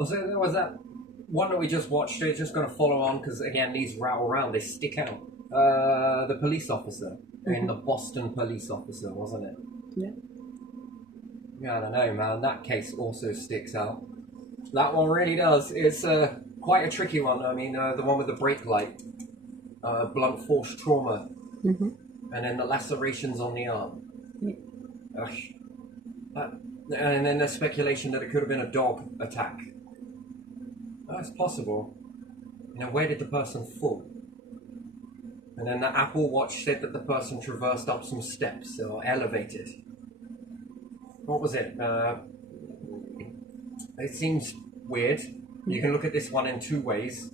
Also, there was that one that we just watched. It's just going to follow on because again, these rattle around. They stick out. The police officer in the Boston police officer, wasn't it? Yeah. Yeah, I don't know, man. That case also sticks out. That one really does. It's quite a tricky one. I mean, the one with the brake light, blunt force trauma, Mm-hmm. and then the lacerations on the arm. Yeah. Ugh. And then there's speculation that it could have been a dog attack. That's possible. You know, where did the person fall? And then the Apple Watch said that the person traversed up some steps or elevated. What was it? It seems weird. You can look at this one in two ways.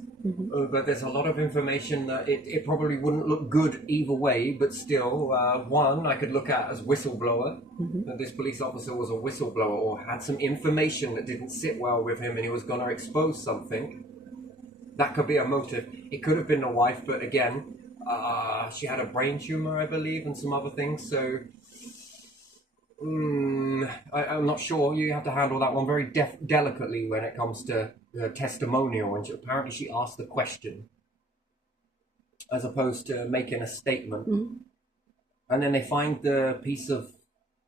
But there's a lot of information that it probably wouldn't look good either way, but still, one I could look at as whistleblower, that this police officer was a whistleblower or had some information that didn't sit well with him and he was going to expose something. That could be a motive. It could have been the wife, but again, she had a brain tumor, I believe, and some other things, so I'm not sure. You have to handle that one very delicately when it comes to testimonial, and apparently she asked the question as opposed to making a statement. And then they find the piece of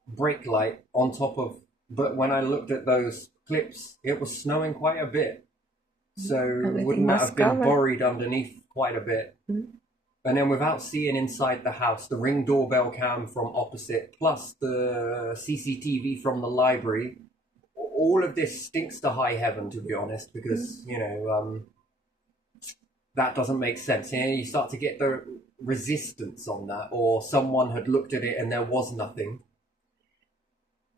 brake light on top of, but when I looked at those clips, it was snowing quite a bit, so wouldn't that have been buried underneath quite a bit? And then without seeing inside the house, the Ring doorbell cam from opposite, plus the CCTV from the library, all of this stinks to high heaven, to be honest, because, you know, that doesn't make sense. You know, you start to get the resistance on that, or someone had looked at it and there was nothing.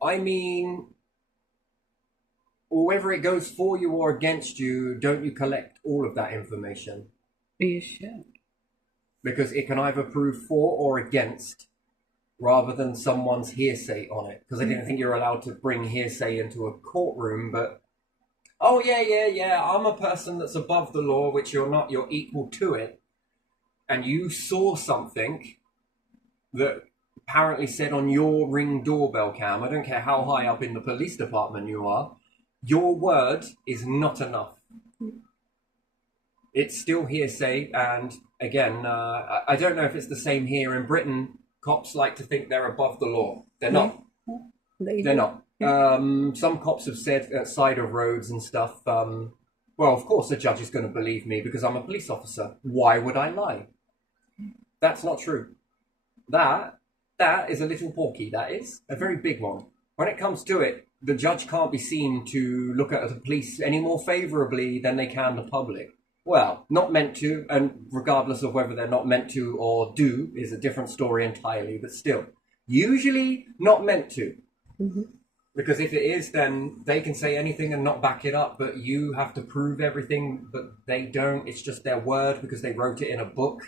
I mean, whether it goes for you or against you, don't you collect all of that information? You should. Because it can either prove for or against, rather than someone's hearsay on it. Because I didn't think you're allowed to bring hearsay into a courtroom, but oh yeah, I'm a person that's above the law, which you're not, you're equal to it. And you saw something that apparently said on your Ring doorbell cam, I don't care how high up in the police department you are, your word is not enough. It's still hearsay, and again, I don't know if it's the same here in Britain. Cops like to think they're above the law. They're not. They're not. Some cops have said at side of roads and stuff, well, of course the judge is going to believe me because I'm a police officer. Why would I lie? That's not true. That is a little porky. That is a very big one. When it comes to it, the judge can't be seen to look at the police any more favourably than they can the public. Well, not meant to, and regardless of whether they're not meant to or do is a different story entirely, but still, usually not meant to. Because if it is, then they can say anything and not back it up, but you have to prove everything, but they don't. It's just their word because they wrote it in a book.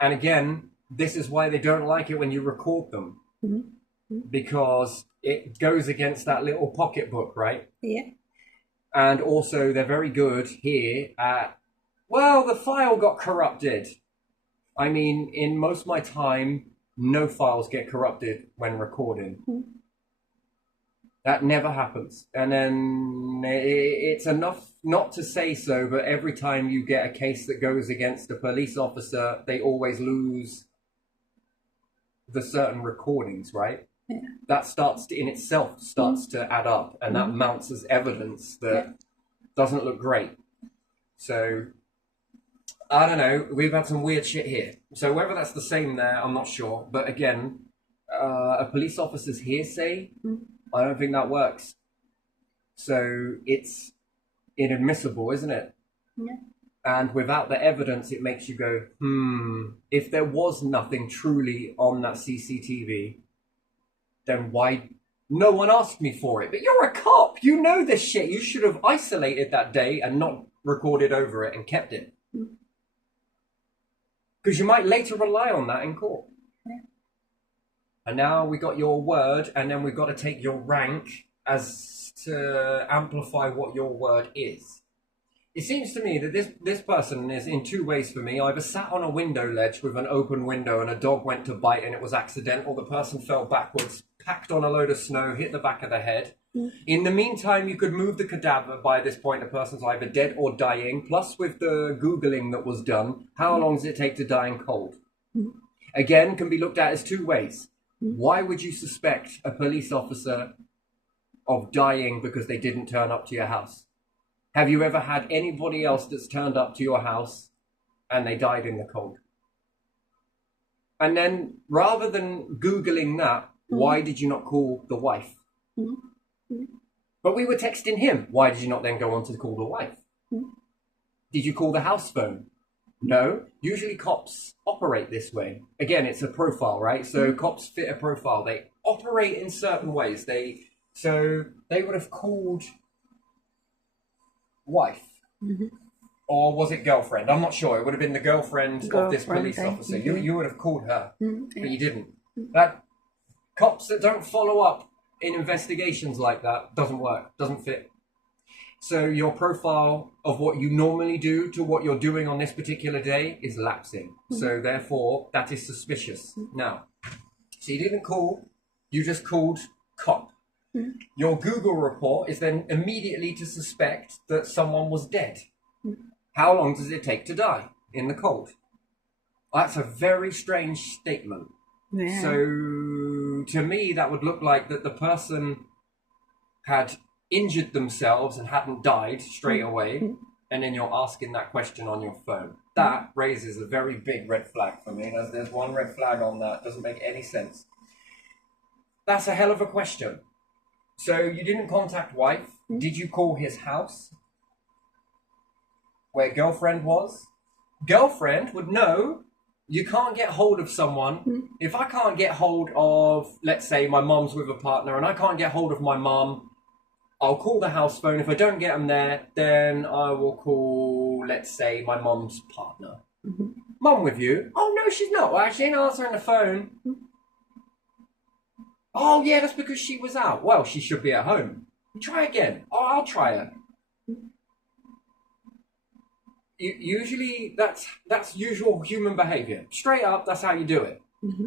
And again, this is why they don't like it when you record them. Because it goes against that little pocketbook, right? Yeah. And also, they're very good here at, well, the file got corrupted. I mean, in most of my time, no files get corrupted when recording. That never happens. And then it's enough not to say so, but every time you get a case that goes against a police officer, they always lose the certain recordings, right? Yeah. That starts to, in itself starts to add up, and that mounts as evidence that doesn't look great. So I don't know, we've had some weird shit here, so whether that's the same there, I'm not sure. But again, a police officer's hearsay, I don't think that works. So it's inadmissible, isn't it? Yeah. And without the evidence, it makes you go, if there was nothing truly on that CCTV, then why? No one asked me for it. But you're a cop. You know this shit. You should have isolated that day and not recorded over it and kept it. Because you might later rely on that in court. Yeah. And now we got your word, and then we've got to take your rank as to amplify what your word is. It seems to me that this person is in two ways for me. Either sat on a window ledge with an open window and a dog went to bite and it was accidental. The person fell backwards, packed on a load of snow, hit the back of the head. In the meantime, you could move the cadaver. By this point, the person's either dead or dying. Plus, with the Googling that was done, how long does it take to die in cold? Again, can be looked at as two ways. Why would you suspect a police officer of dying because they didn't turn up to your house? Have you ever had anybody else that's turned up to your house and they died in the cold? And then, rather than Googling that, why did you not call the wife? But we were texting him. Why did you not then go on to call the wife? Did you call the house phone? No. Usually cops operate this way. Again, it's a profile, right? So cops fit a profile. They operate in certain ways. So they would have called wife. Or was it girlfriend? I'm not sure. It would have been the girlfriend of this police officer. You would have called her, but you didn't. That cops that don't follow up in investigations like that doesn't work, doesn't fit. So your profile of what you normally do to what you're doing on this particular day is lapsing. So therefore, that is suspicious. Now, so you didn't call, you just called cop. Your Google report is then immediately to suspect that someone was dead. How long does it take to die in the cold? That's a very strange statement. Yeah. So to me, that would look like that the person had injured themselves and hadn't died straight away, and then you're asking that question on your phone. That raises a very big red flag for me. There's one red flag on that. Doesn't make any sense. That's a hell of a question. So you didn't contact wife. Did you call his house where girlfriend was? Girlfriend would know. You can't get hold of someone. If I can't get hold of, let's say, my mom's with a partner and I can't get hold of my mom, I'll call the house phone. If I don't get them there, then I will call, let's say, my mom's partner. Mom with you? Oh, no, she's not. Well, she ain't answering the phone. Oh, yeah, that's because she was out. Well, she should be at home. Try again. Oh, I'll try her. Usually, that's usual human behavior. Straight up, that's how you do it.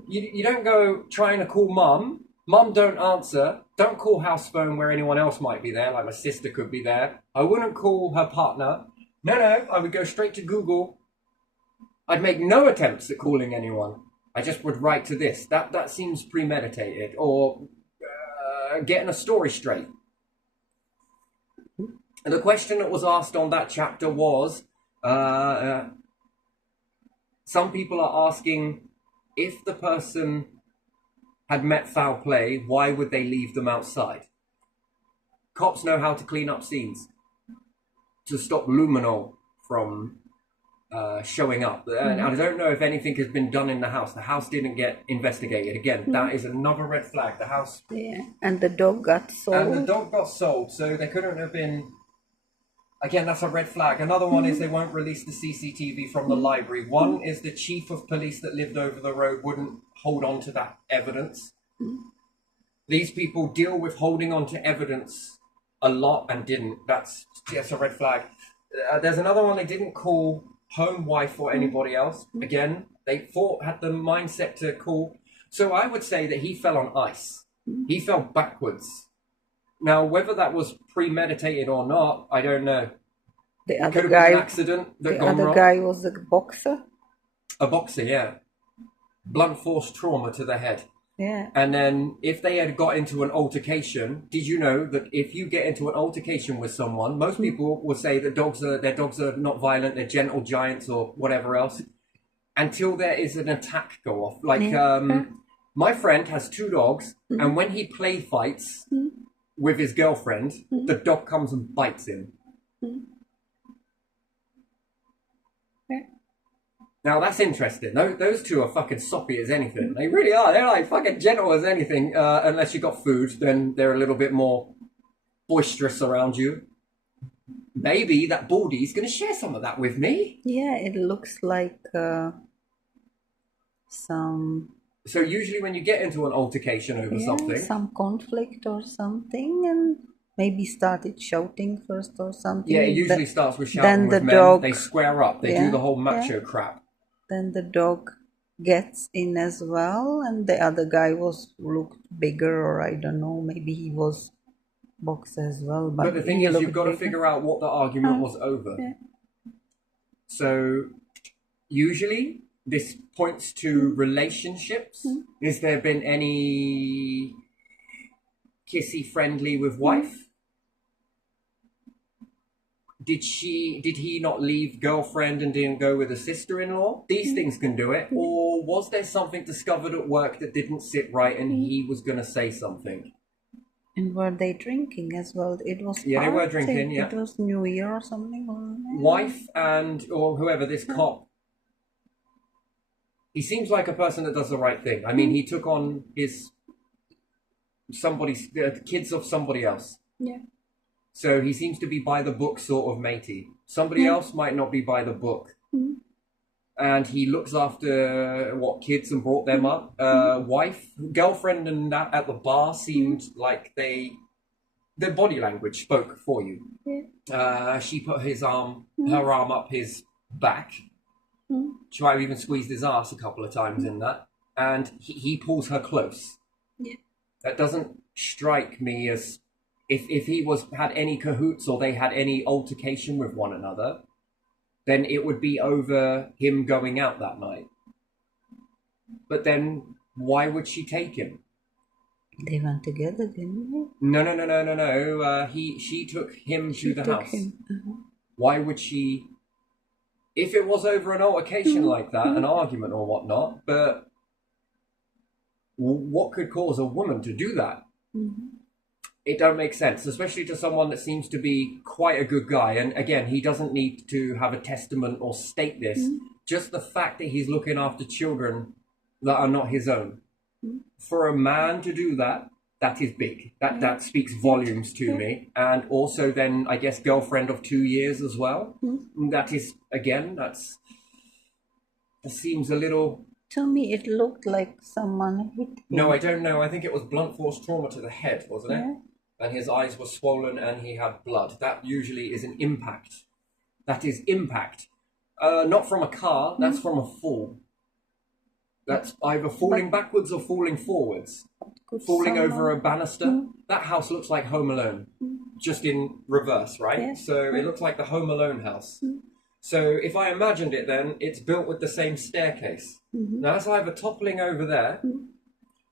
You don't go trying to call mum. Mum don't answer. Don't call house phone where anyone else might be there, like my sister could be there. I wouldn't call her partner. No, I would go straight to Google. I'd make no attempts at calling anyone. I just would write to this. That seems premeditated. Or getting a story straight. And the question that was asked on that chapter was, some people are asking, if the person had met foul play, why would they leave them outside? Cops know how to clean up scenes to stop luminol from showing up. And I don't know if anything has been done in the house. The house didn't get investigated. Again, that is another red flag. The house... Yeah, and the dog got sold. So there couldn't have been... Again, that's a red flag. Another one is they won't release the CCTV from the library. One is the chief of police that lived over the road wouldn't hold on to that evidence. These people deal with holding on to evidence a lot and didn't. That's a red flag. There's another one, they didn't call home wife or anybody else. Again, they had the mindset to call. So I would say that he fell on ice. He fell backwards. Now, whether that was premeditated or not, I don't know. The other guy, an accident that gone wrong. Guy was a boxer. A boxer, yeah. Blunt force trauma to the head. Yeah. And then, if they had got into an altercation, did you know that if you get into an altercation with someone, most people will say that their dogs are not violent, they're gentle giants or whatever else, until there is an attack go off. Like, my friend has 2 dogs, and when he play fights with his girlfriend, the dog comes and bites him. Now that's interesting. Those 2 are fucking soppy as anything. They really are. They're like fucking gentle as anything. Unless you got food, then they're a little bit more boisterous around you. Maybe that Baldy's going to share some of that with me. Yeah, it looks like some... So usually when you get into an altercation over something... some conflict or something, and maybe started shouting first or something. Yeah, it usually starts with shouting with men. Dog, they square up. They do the whole macho crap. Then the dog gets in as well, and the other guy looked bigger, or I don't know, maybe he was box as well. But the thing you is, look you've got to bigger. figure out what the argument was over. Yeah. So usually this points to relationships. Has there been any kissy friendly with wife? Did he not leave girlfriend and didn't go with a sister-in-law? These things can do it. Or was there something discovered at work that didn't sit right and he was going to say something? And were they drinking as well? It was Yeah, they were party. drinking, yeah. It was New Year or something. Wife or whoever, this cop, he seems like a person that does the right thing. I mean, he took on the kids of somebody else. Yeah. So he seems to be by the book sort of matey. Somebody else might not be by the book. And he looks after kids and brought them up. Wife, girlfriend, and that at the bar seemed like their body language spoke for you. Yeah. She put her arm up his back. She might have even squeezed his ass a couple of times in that. And he pulls her close. Yeah. That doesn't strike me as if he had any cahoots or they had any altercation with one another, then it would be over him going out that night. But then why would she take him? They went together, didn't they? No. She took him to the house. Why would she? If it was over an altercation like that, an argument or whatnot, but what could cause a woman to do that? It don't make sense, especially to someone that seems to be quite a good guy. And again, he doesn't need to have a testament or state this. Just the fact that he's looking after children that are not his own. For a man to do that, that is big. That speaks volumes to me. And also then, I guess, girlfriend of 2 years as well. That is, again, that seems a little... To me, it looked like someone hit him. No, I don't know. I think it was blunt force trauma to the head, wasn't it? And his eyes were swollen and he had blood. That usually is an impact. That is impact. Not from a car, that's from a fall. That's either falling backwards or falling forwards. Falling over a banister. That house looks like Home Alone. Just in reverse, right? Yeah. So it looks like the Home Alone house. So if I imagined it then, it's built with the same staircase. Now that's either toppling over there,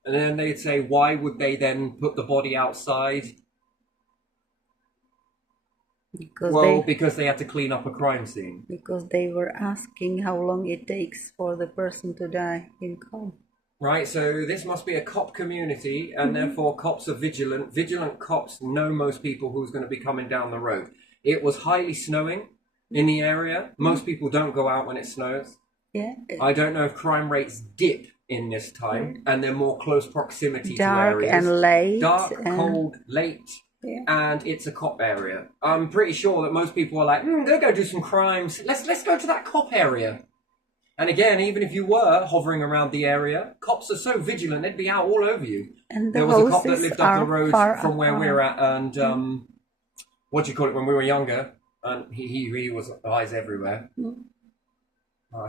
and then they'd say, why would they then put the body outside? Because they had to clean up a crime scene. Because they were asking how long it takes for the person to die in coma. Right, so this must be a cop community, and therefore cops are vigilant. Vigilant cops know most people who's going to be coming down the road. It was highly snowing in the area. Most people don't go out when it snows. Yeah. I don't know if crime rates dip in this time, and they're more close proximity to areas. Dark and late. Dark, cold, late, and it's a cop area. I'm pretty sure that most people are like, they'll go do some crimes. Let's go to that cop area. And again, even if you were hovering around the area, cops are so vigilant, they'd be out all over you. And there was a cop that lived up the road from where we're at, and what do you call it, when we were younger, and he was eyes everywhere.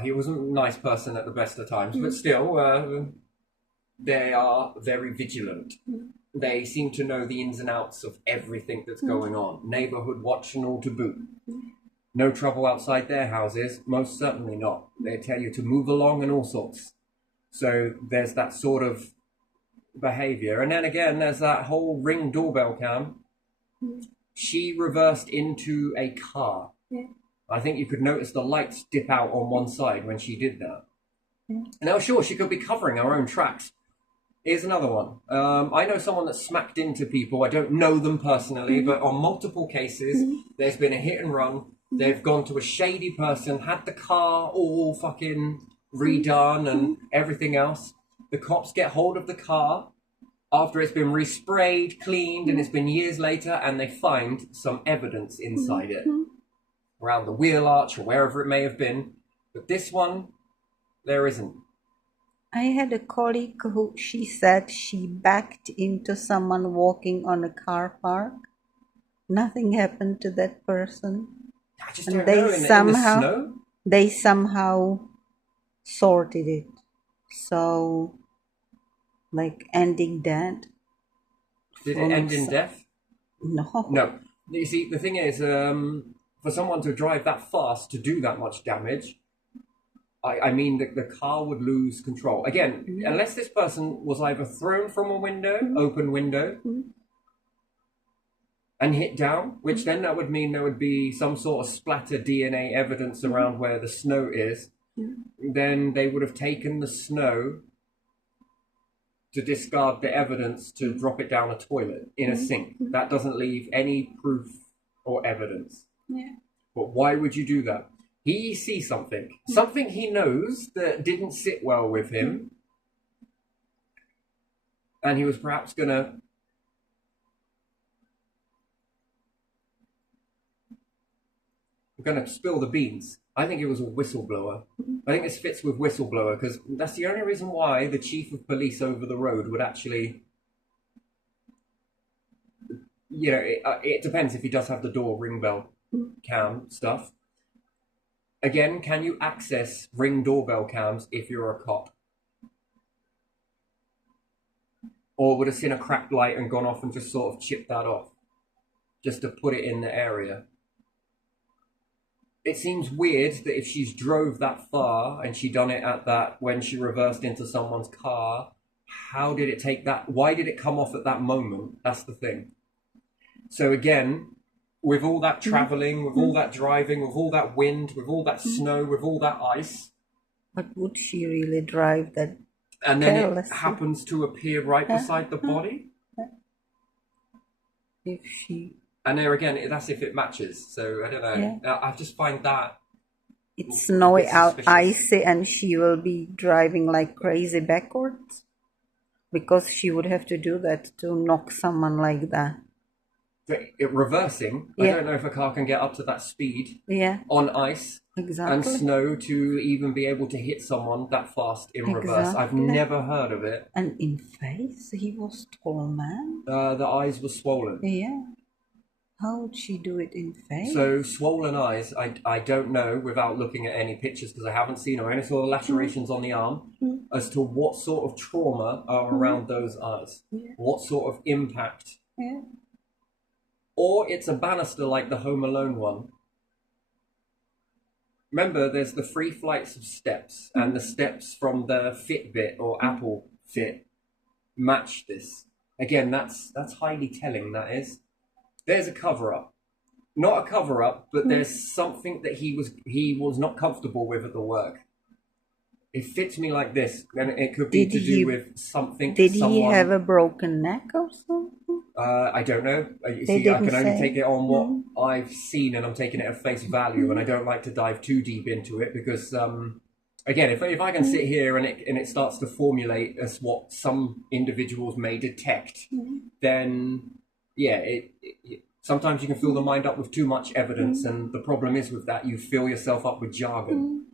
He was a nice person at the best of times, but still, they are very vigilant. They seem to know the ins and outs of everything that's going on. Neighborhood watch and all to boot. No trouble outside their houses, most certainly not. They tell you to move along and all sorts. So there's that sort of behavior. And then again, there's that whole Ring doorbell cam. She reversed into a car. I think you could notice the lights dip out on one side when she did that. Now, sure, she could be covering her own tracks. Here's another one. I know someone that smacked into people. I don't know them personally, but on multiple cases, there's been a hit and run. They've gone to a shady person, had the car all fucking redone and everything else. The cops get hold of the car after it's been resprayed, cleaned, and it's been years later, and they find some evidence inside it. Around the wheel arch or wherever it may have been. But this one, there isn't. I had a colleague who she said she backed into someone walking on a car park. Nothing happened to that person. I just don't know. In the snow? They somehow sorted it. So, like ending that. Did it end in death? No. No. You see, the thing is, for someone to drive that fast to do that much damage, I mean that the car would lose control. Again, unless this person was either thrown from a window, open window, and hit down, which then that would mean there would be some sort of splatter DNA evidence around where the snow is. Then they would have taken the snow to discard the evidence to drop it down a toilet in a sink. That doesn't leave any proof or evidence. Yeah. But why would you do that? He sees something he knows that didn't sit well with him, and he was perhaps gonna spill the beans. I think it was a whistleblower. I think this fits with whistleblower because that's the only reason why the chief of police over the road would actually, it depends if he does have the door ring bell cam stuff. Again, can you access Ring doorbell cams if you're a cop? Or would have seen a cracked light and gone off and just sort of chipped that off? Just to put it in the area. It seems weird that if she's drove that far and she done it at that when she reversed into someone's car, how did it take that? Why did it come off at that moment? That's the thing. So again, with all that traveling, with all that driving, with all that wind, with all that snow, with all that ice. But would she really drive that? And then it happens to appear right beside the body? If she... And there again, that's if it matches. So I don't know. Yeah. I just find that... It's snowy out, icy, and she will be driving like crazy backwards? Because she would have to do that to knock someone like that. Reversing, I don't know if a car can get up to that speed on ice and snow to even be able to hit someone that fast in reverse. I've never heard of it. And in face, he was tall man. The eyes were swollen. Yeah. How would she do it in face? So swollen eyes, I don't know without looking at any pictures because I haven't seen or any sort of lacerations on the arm as to what sort of trauma are around those eyes. Yeah. What sort of impact. Yeah. Or it's a banister like the Home Alone one. Remember, there's the 3 flights of steps, and the steps from the Fitbit or Apple Fit match this. Again, that's highly telling, that is. There's a cover-up. Not a cover-up, but there's something that he was not comfortable with at the work. It fits me like this, and it could be to do with something. Did he have a broken neck or something? I don't know. You see, I can only take it on what I've seen, and I'm taking it at face value, and I don't like to dive too deep into it because, again, if I can sit here and it starts to formulate as what some individuals may detect, then sometimes you can fill the mind up with too much evidence, and the problem is with that, you fill yourself up with jargon.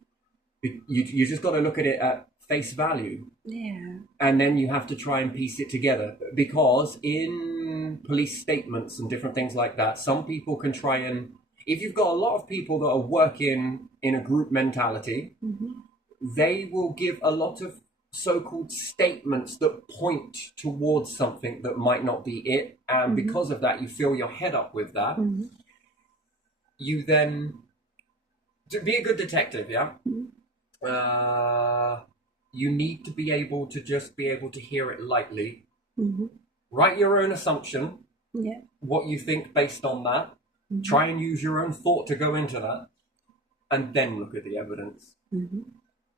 You just got to look at it at face value. Yeah. And then you have to try and piece it together. Because in police statements and different things like that, some people can try and... If you've got a lot of people that are working in a group mentality, they will give a lot of so-called statements that point towards something that might not be it. And because of that, you fill your head up with that. You then... To be a good detective, you need to be able to just be able to hear it lightly. Write your own assumption, what you think based on that. Try and use your own thought to go into that, and then look at the evidence.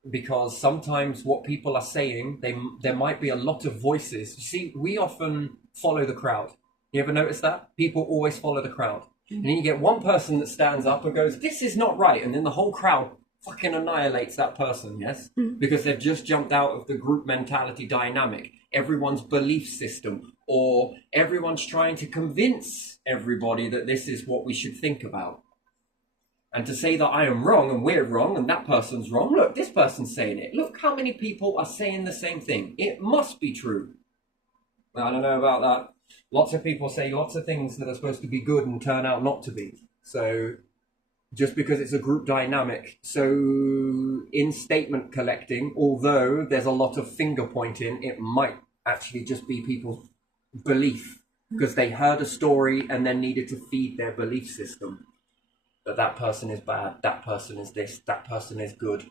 Because sometimes what people are saying, there might be a lot of voices. You see, we often follow the crowd. You ever notice that? People always follow the crowd. And then you get one person that stands up and goes, "This is not right," and then the whole crowd fucking annihilates that person, yes? Because they've just jumped out of the group mentality dynamic, everyone's belief system, or everyone's trying to convince everybody that this is what we should think about. And to say that I am wrong and we're wrong and that person's wrong, look, this person's saying it. Look how many people are saying the same thing. It must be true. I don't know about that. Lots of people say lots of things that are supposed to be good and turn out not to be. So... just because it's a group dynamic. So in statement collecting, although there's a lot of finger pointing, it might actually just be people's belief because they heard a story and then needed to feed their belief system that that person is bad, that person is this, that person is good.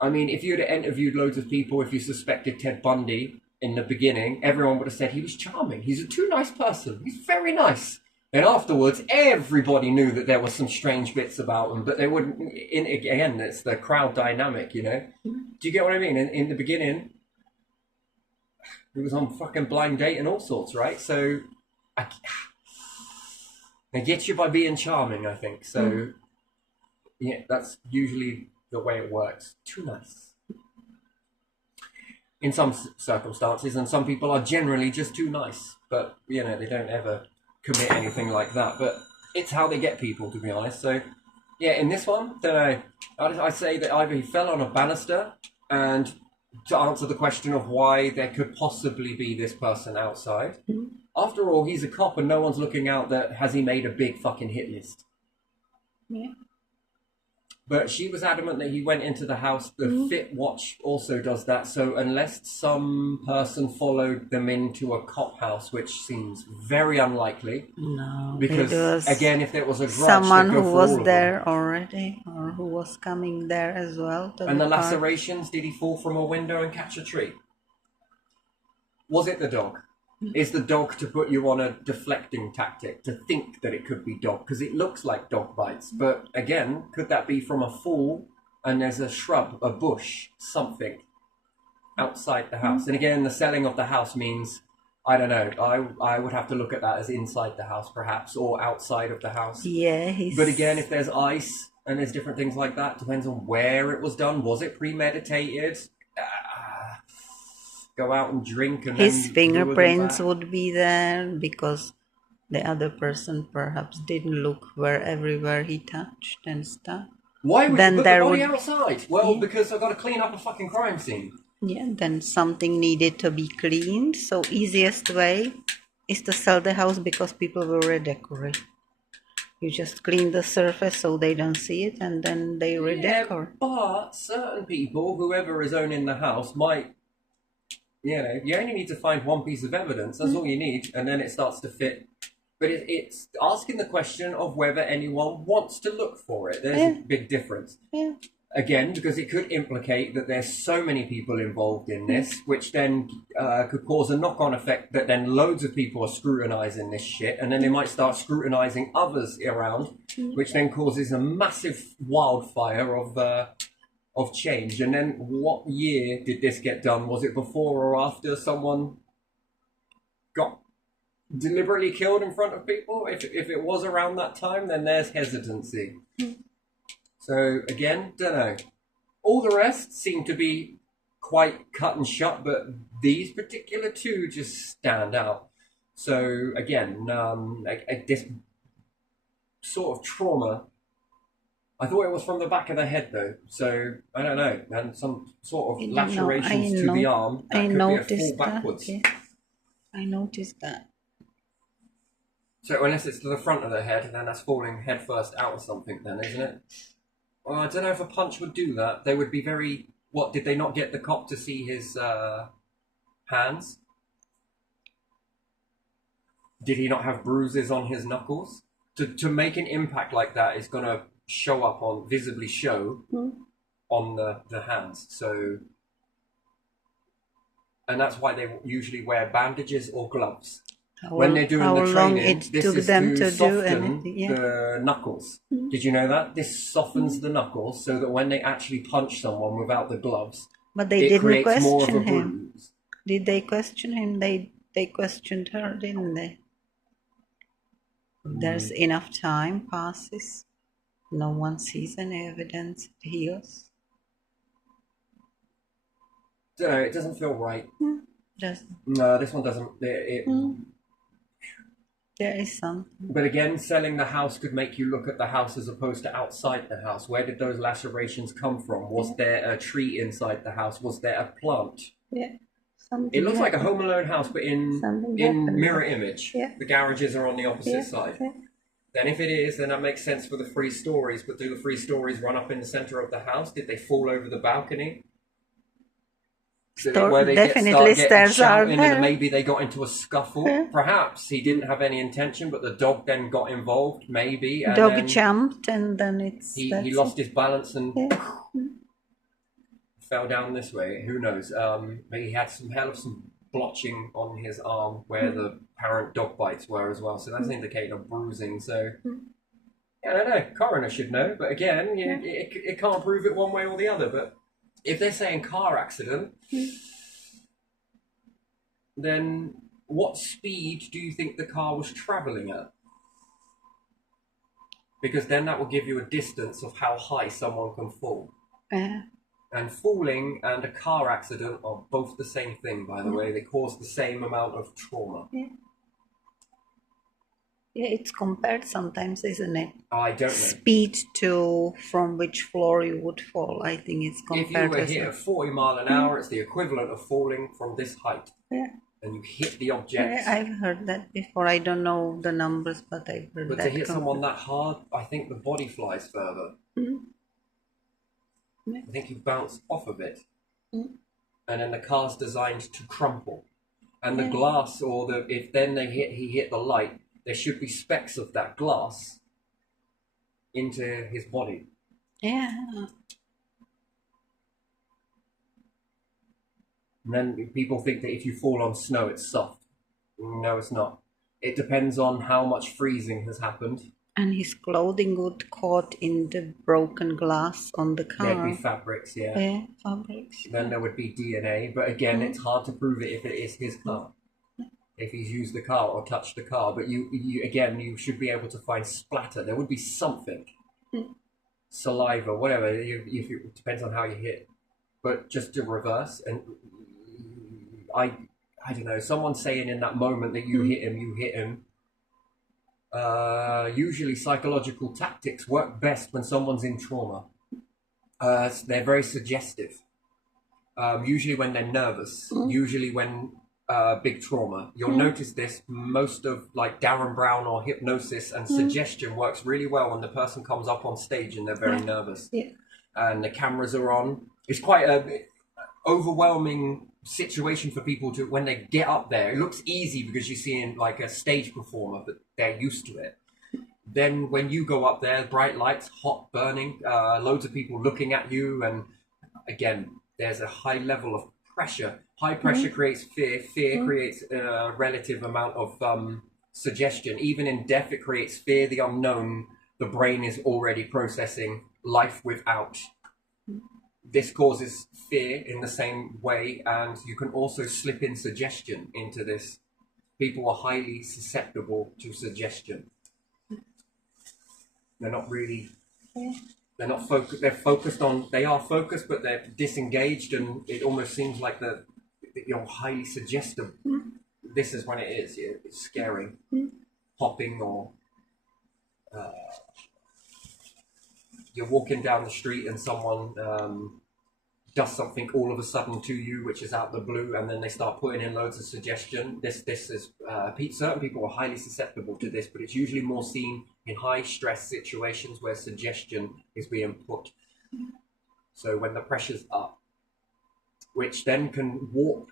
I mean, if you'd interviewed loads of people, if you suspected Ted Bundy in the beginning, everyone would have said he was charming. He's a too nice person. He's very nice. And afterwards, everybody knew that there were some strange bits about him, but they wouldn't. Again, it's the crowd dynamic, you know. Do you get what I mean? In the beginning, he was on fucking Blind Date and all sorts, right? So they get you by being charming, I think. So yeah, that's usually the way it works. Too nice. In some circumstances, and some people are generally just too nice, but you know, they don't ever commit anything like that. But it's how they get people, to be honest. So yeah, in this one, don't know. I'd say that either he fell on a banister, and to answer the question of why there could possibly be this person outside. After all, he's a cop and no one's looking out that has he made a big fucking hit list. Yeah. But she was adamant that he went into the house. The Fit Watch also does that. So unless some person followed them into a cop house, which seems very unlikely. No, because again, if there was a grudge, someone who was there already, or who was coming there as well. And the lacerations, did he fall from a window and catch a tree? Was it the dog? Is the dog to put you on a deflecting tactic, to think that it could be dog? Because it looks like dog bites. But again, could that be from a fall and there's a shrub, a bush, something outside the house? And again, the selling of the house means, I don't know, I would have to look at that as inside the house perhaps, or outside of the house. Yeah. But again, if there's ice and there's different things like that, depends on where it was done. Was it premeditated? Go out and drink and his fingerprints would be there because the other person perhaps didn't look everywhere he touched and stuff. Why would you put the body outside? Well, because I've got to clean up a fucking crime scene. Yeah, then something needed to be cleaned. So easiest way is to sell the house because people will redecorate. You just clean the surface so they don't see it, and then they redecorate. Yeah, but certain people, whoever is owning the house, might. You know, you only need to find one piece of evidence. That's all you need, and then it starts to fit. But it's asking the question of whether anyone wants to look for it. There's a big difference. Yeah. Again, because it could implicate that there's so many people involved in this, which then could cause a knock-on effect that then loads of people are scrutinizing this shit, and then they might start scrutinizing others around, which then causes a massive wildfire of change. And then what year did this get done? Was it before or after someone got deliberately killed in front of people? If it was around that time, then there's hesitancy. So again, don't know. All the rest seem to be quite cut and shut, but these particular two just stand out. So again, this sort of trauma, I thought it was from the back of the head though, so I don't know. And some sort of lacerations to the arm, that could be a fall backwards. Yeah. I noticed that. So unless it's to the front of the head, then that's falling head first out of something then, isn't it? Well, I don't know if a punch would do that. They would be very... What, did they not get the cop to see his hands? Did he not have bruises on his knuckles? To make an impact like that is going to show up visibly show on the hands. So, and that's why they usually wear bandages or gloves. When they're doing the training, this is to soften the knuckles. Did you know that? This softens the knuckles so that when they actually punch someone without the gloves, but they didn't question him. Did they question him? They questioned her, didn't they? There's enough time passes. No one sees any evidence. It heals. Don't know, it doesn't feel right. Doesn't. No, this one doesn't. There is something. But again, selling the house could make you look at the house as opposed to outside the house. Where did those lacerations come from? Was there a tree inside the house? Was there a plant? Yeah. It looks like a Home Alone house, but in mirror image. Yeah. The garages are on the opposite side. Yeah. Then if it is, then that makes sense for the 3 stories. But do the 3 stories run up in the center of the house? Did they fall over the balcony? where they definitely start getting stairs are shouting, there. and maybe they got into a scuffle. Yeah. Perhaps he didn't have any intention, but the dog then got involved, maybe. And Dog then jumped, and then he lost his balance and Yeah. fell down this way. Who knows? But he had some hell of some blotching on his arm where the apparent dog bites were as well. So that's an indicator of bruising. So I don't know. Coroner should know, but again, it can't prove it one way or the other. But if they're saying car accident, then what speed do you think the car was traveling at? Because then that will give you a distance of how high someone can fall. And falling and a car accident are both the same thing, by the way. They cause the same amount of trauma. Yeah, it's compared sometimes, isn't it? I don't know. Speed to from which floor you would fall. I think it's compared. If you were hit at 40 mile an hour, it's the equivalent of falling from this height. Yeah. And you hit the object. Yeah, I've heard that before. I don't know the numbers, but I've heard that. But to hit someone that hard, I think the body flies further. I think you bounce off of it. And then the car's designed to crumple. And the glass, or if then he hit the light, there should be specks of that glass into his body. Yeah. And then people think that if you fall on snow, it's soft. No, it's not. It depends on how much freezing has happened. And his clothing would caught in the broken glass on the car. There'd be fabrics, Yeah, fabrics. Then there would be DNA, but again, it's hard to prove it if it is his car. If he's used the car or touched the car, but you you should be able to find splatter. There would be something, saliva, whatever. It depends on how you hit. But just to reverse, and I don't know. Someone saying in that moment that you hit him. Usually, psychological tactics work best when someone's in trauma. They're very suggestive. Usually when they're nervous. Usually when big trauma. You'll notice this. Most of like Darren Brown or hypnosis and suggestion works really well when the person comes up on stage and they're very nervous. Yeah. And the cameras are on. It's quite a overwhelming situation for people to, when they get up there. It looks easy because you're seeing like a stage performer, but they're used to it. Then when you go up there, bright lights, hot, burning, loads of people looking at you, and again, there's a high level of pressure. High pressure creates fear. Fear creates a relative amount of suggestion. Even in death, it creates fear, the unknown. The brain is already processing life without. This causes fear in the same way, and you can also slip in suggestion into this. People are highly susceptible to suggestion. They're not really, they're not focused, they are focused, but they're disengaged, and it almost seems like you're highly suggestive. This is when it is, it's scary. Popping, or you're walking down the street and someone does something all of a sudden to you, which is out of the blue, and then they start putting in loads of suggestion. This is certain people are highly susceptible to this, but it's usually more seen in high stress situations where suggestion is being put. So when the pressure's up, which then can warp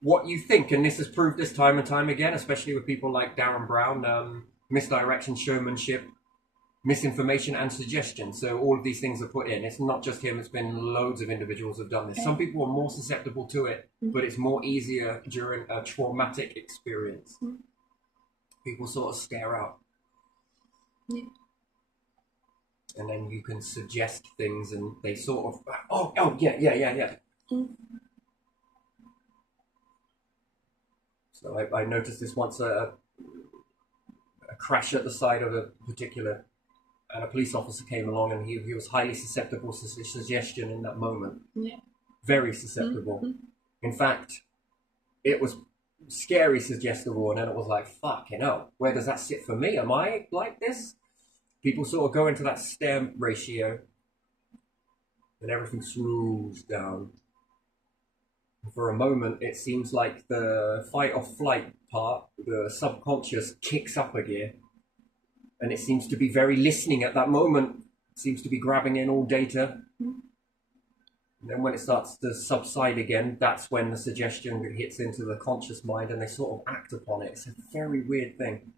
what you think, and this is proved this time and time again, especially with people like Darren Brown, misdirection, showmanship, misinformation, and suggestion. So all of these things are put in. It's not just him, it's been loads of individuals have done this. Some people are more susceptible to it, but it's more easier during a traumatic experience. People sort of stare out. And then you can suggest things and they sort of, yeah. So I noticed this once, a crash at the side of a particular, and a police officer came along, and he was highly susceptible to suggestion in that moment. Very susceptible. In fact, it was scary suggestible, and then it was like, fucking hell, where does that sit for me? Am I like this? People sort of go into that stare ratio, and everything slows down. For a moment, it seems like the fight or flight part, the subconscious, kicks up a gear. And it seems to be very listening at that moment. It seems to be grabbing in all data. And then when it starts to subside again, that's when the suggestion hits into the conscious mind and they sort of act upon it. It's a very weird thing.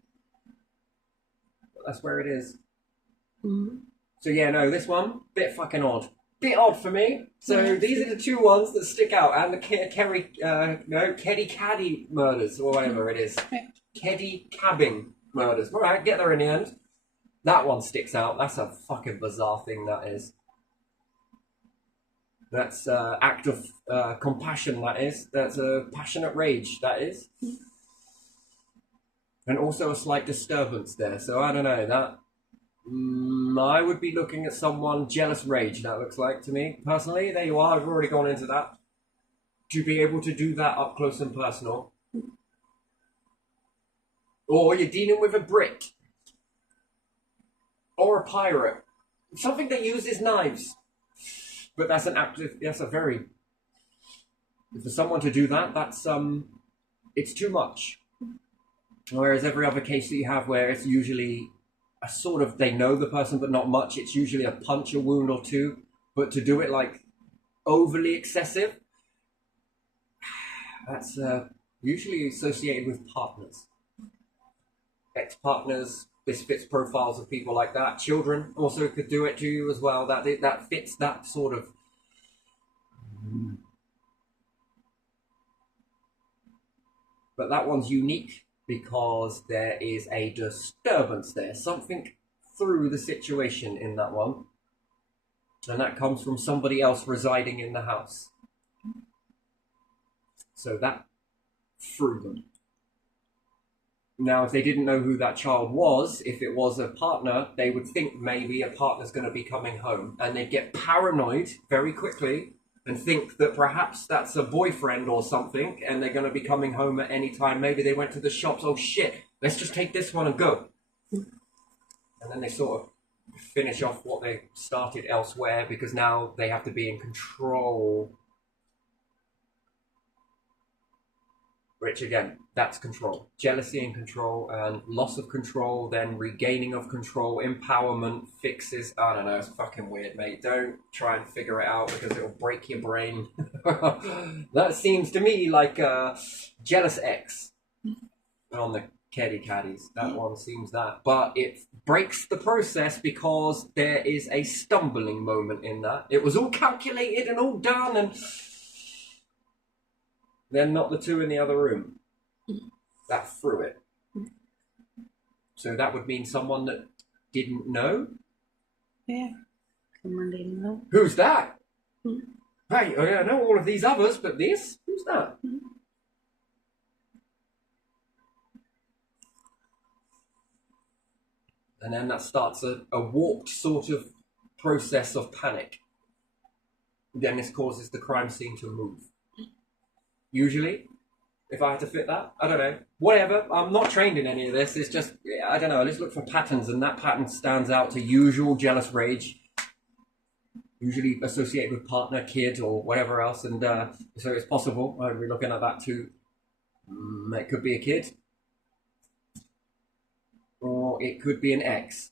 But that's where it is. Mm-hmm. So yeah, no, this one, bit fucking odd. Bit odd for me. So these are the two ones that stick out. And the Keddy Caddy murders, or whatever it is. Keddy Cabbing murders. All right, get there in the end. That one sticks out. That's a fucking bizarre thing, that is. That's act of compassion, that is. That's a passionate rage, that is. And also a slight disturbance there. So I don't know, that... I would be looking at someone jealous rage, that looks like to me. Personally, there you are. I've already gone into that. To be able to do that up close and personal. Or you're dealing with a Brit. Or a pirate. Something that uses knives. But that's an active, that's a very, for someone to do that, that's, it's too much. Whereas every other case that you have where it's usually a sort of, they know the person but not much, it's usually a punch, a wound or two. But to do it like overly excessive, that's usually associated with partners. Ex-partners, this fits profiles of people like that. Children also could do it to you as well. That fits that sort of. But that one's unique because there is a disturbance there. Something through the situation in that one. And that comes from somebody else residing in the house. So that threw them. Now, if they didn't know who that child was, if it was a partner, they would think maybe a partner's going to be coming home. And they'd get paranoid very quickly and think that perhaps that's a boyfriend or something and they're going to be coming home at any time. Maybe they went to the shops. Oh, shit, let's just take this one and go. And then they sort of finish off what they started elsewhere because now they have to be in control. Which again, that's control. Jealousy and control and loss of control, then regaining of control, empowerment, fixes. I don't know, it's fucking weird, mate. Don't try and figure it out because it'll break your brain. That seems to me like a jealous ex on the Keddy Caddies. That one seems that. But it breaks the process because there is a stumbling moment in that. It was all calculated and all done and... Then not the two in the other room. That threw it. So that would mean someone that didn't know? Yeah, someone didn't know. Who's that? Hey, I know all of these others, but this? Who's that? And then that starts a warped sort of process of panic. Then this causes the crime scene to move. Usually, if I had to fit that, I don't know. Whatever, I'm not trained in any of this. It's just, I don't know, let's look for patterns, and that pattern stands out to usual jealous rage, usually associated with partner, kid, or whatever else, and so it's possible, we're looking at that too. It could be a kid, or it could be an ex.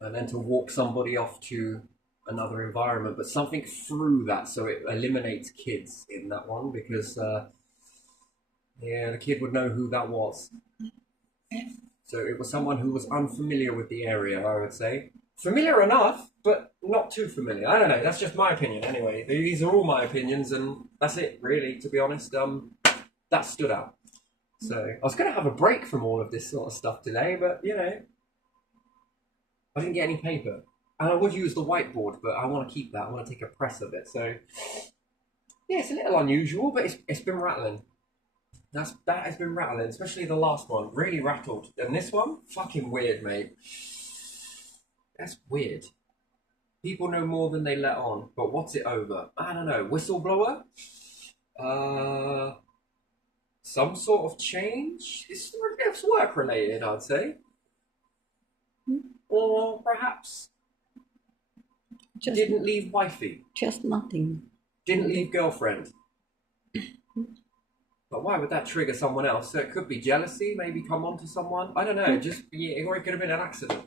And then to walk somebody off to another environment, but something through that, so it eliminates kids in that one because the kid would know who that was. So it was someone who was unfamiliar with the area, I would say. Familiar enough, but not too familiar. I don't know, that's just my opinion anyway. These are all my opinions and that's it really, to be honest. That stood out. So I was going to have a break from all of this sort of stuff today, but you know, I didn't get any paper. And I would use the whiteboard, but I want to keep that. I want to take a press of it. So, yeah, it's a little unusual, but it's been rattling. That has been rattling, especially the last one. Really rattled. And this one, fucking weird, mate. That's weird. People know more than they let on, but what's it over? I don't know. Whistleblower? Some sort of change? It's work-related, I'd say. Or perhaps... didn't leave wifey. Just nothing. Didn't leave girlfriend. But why would that trigger someone else? So it could be jealousy, maybe come on to someone. I don't know. Or it could have been an accident.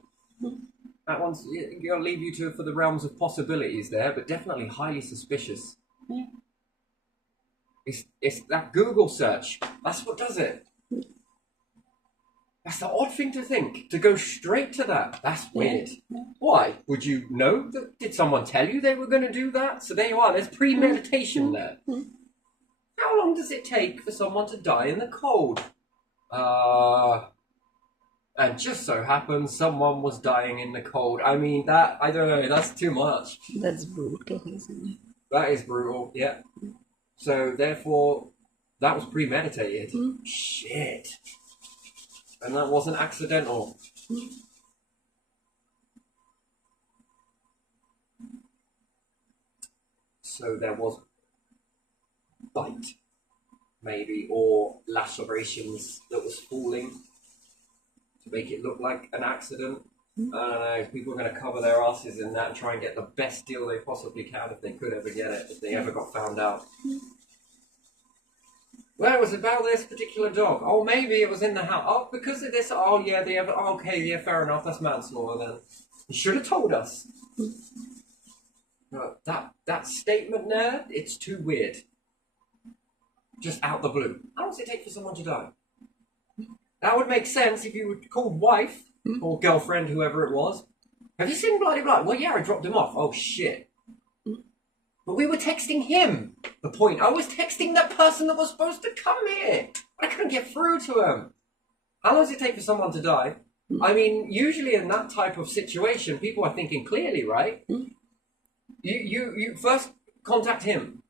That one's gonna leave you to for the realms of possibilities there, but definitely highly suspicious. Yeah. It's that Google search. That's what does it. That's the odd thing to think. To go straight to that. That's weird. Yeah. Why? Would you know? Did someone tell you they were going to do that? So there you are. There's premeditation there. How long does it take for someone to die in the cold? And just so happens someone was dying in the cold. I mean, that, I don't know, that's too much. That's brutal, isn't it? That is brutal, yeah. So, therefore, that was premeditated. Shit. And that wasn't accidental. So, there was bite, maybe, or lacerations that was falling to make it look like an accident. I don't know. People are going to cover their asses in that and try and get the best deal they possibly can if they could ever get it, if they ever got found out. Well, it was about this particular dog. Oh, maybe it was in the house. Oh, because of this. Oh, yeah, they ever. Oh, okay, yeah, fair enough. That's manslaughter then. You should have told us. That statement there, it's too weird. Just out the blue. How long does it take for someone to die? That would make sense if you were called wife or girlfriend, whoever it was. Have you seen Bloody Blood? Well, yeah, I dropped him off. Oh, shit. But we were texting him. The point, I was texting that person that was supposed to come here. I couldn't get through to him. How long does it take for someone to die? I mean, usually in that type of situation, people are thinking clearly, right? You first contact him.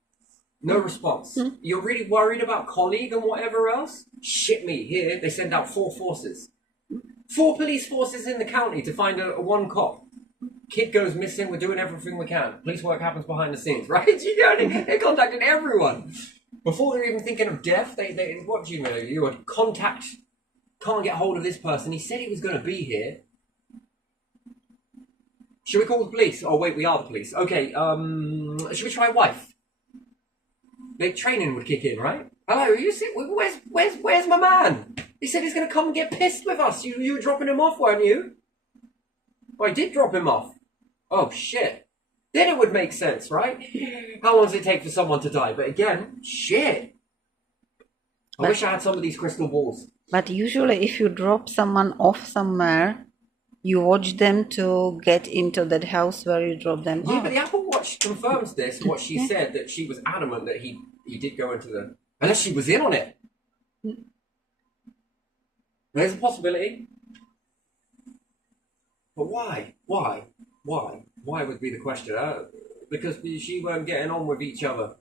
No response. You're really worried about colleague and whatever else? Shit me, here they send out 4 forces. 4 police forces in the county to find a one cop. Kid goes missing, we're doing everything we can. Police work happens behind the scenes, right? They contacted everyone. Before they're even thinking of death, they what do you know? You would contact, can't get hold of this person. He said he was going to be here. Should we call the police? Oh wait, we are the police. Okay, should we try wife? The training would kick in, right? Hello, you see, where's my man? He said he's going to come and get pissed with us. You were dropping him off, weren't you? Well, I did drop him off. Oh, shit. Then it would make sense, right? How long does it take for someone to die? But again, shit. I wish I had some of these crystal balls. But usually if you drop someone off somewhere, you watch them to get into that house where you drop them Yeah, off. but the Apple Watch confirms this, what she said, that she was adamant that he did go into the... Unless she was in on it. There's a possibility. But why? Why? Why? Why would be the question? Because she weren't getting on with each other.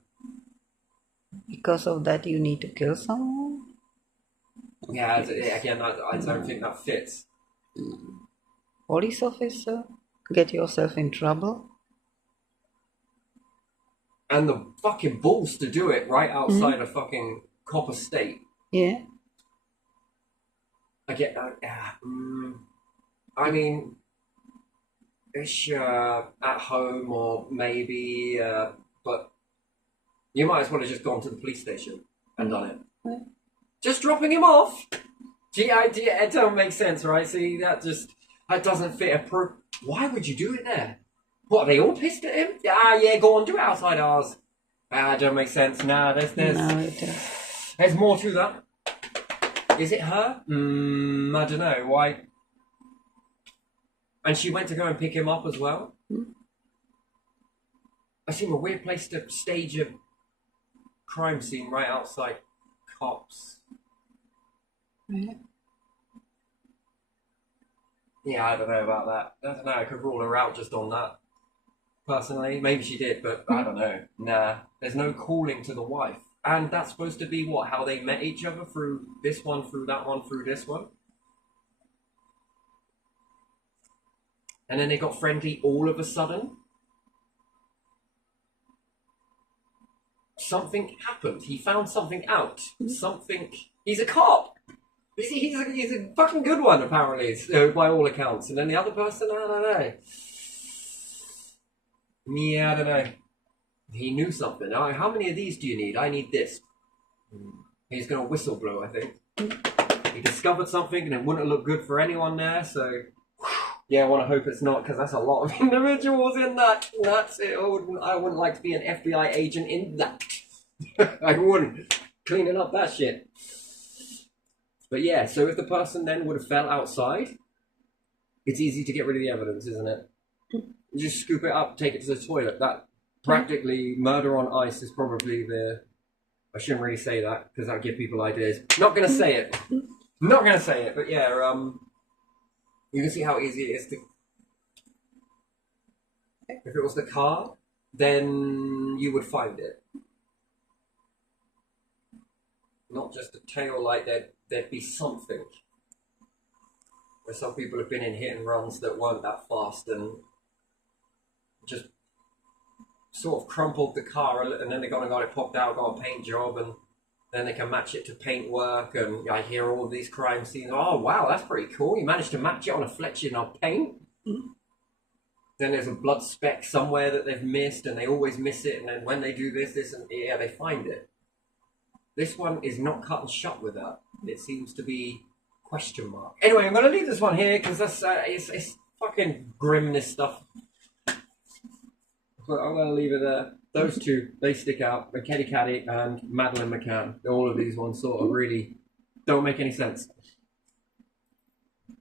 Because of that, you need to kill someone? Yeah, again, I don't think that fits. Police officer? Get yourself in trouble? And the fucking balls to do it right outside a fucking cop estate. Yeah. I get that. I mean, it's at home or maybe, but you might as well have just gone to the police station and done it. Yeah. Just dropping him off. It don't make sense, right? See, that doesn't fit Why would you do it there? What, are they all pissed at him? Yeah, go on, do it outside ours. Don't make sense. Nah, there's more to that. Is it her? I don't know. Why? And she went to go and pick him up as well? I seem a weird place to stage a crime scene right outside cops. Yeah, I don't know about that. I don't know. I could rule her out just on that. Personally, maybe she did, but I don't know. Nah, there's no calling to the wife. And that's supposed to be what? How they met each other through this one, through that one, through this one? And then they got friendly all of a sudden? Something happened. He found something out. Something... He's a cop! He's a fucking good one, apparently, by all accounts. And then the other person, I don't know. Yeah, I don't know. He knew something. How many of these do you need? I need this. He's going to whistle blow, I think. He discovered something and it wouldn't look good for anyone there, so... Yeah, I want to hope it's not, because that's a lot of individuals in that. I wouldn't like to be an FBI agent in that. I wouldn't. Cleaning up that shit. But yeah, so if the person then would have fell outside, it's easy to get rid of the evidence, isn't it? You just scoop it up, take it to the toilet. That practically murder on ice is probably the... I shouldn't really say that, because that'll give people ideas. Not going to say it. Not going to say it, but yeah, you can see how easy it is to... If it was the car, then you would find it. Not just a tail light, there'd be something. Where some people have been in hit and runs that weren't that fast and just sort of crumpled the car, and then they got it popped out, got a paint job, and then they can match it to paint work. And I hear all these crime scenes. Oh wow, that's pretty cool. You managed to match it on a fletching of paint. Mm-hmm. Then there's a blood speck somewhere that they've missed, and they always miss it. And then when they do this, and yeah, they find it. This one is not cut and shut with that. It seems to be question mark. Anyway, I'm going to leave this one here because that's it's fucking grim, this stuff. But I'm going to leave it there. Those two, they stick out. McKetty Caddy and Madeleine McCann. All of these ones sort of really don't make any sense.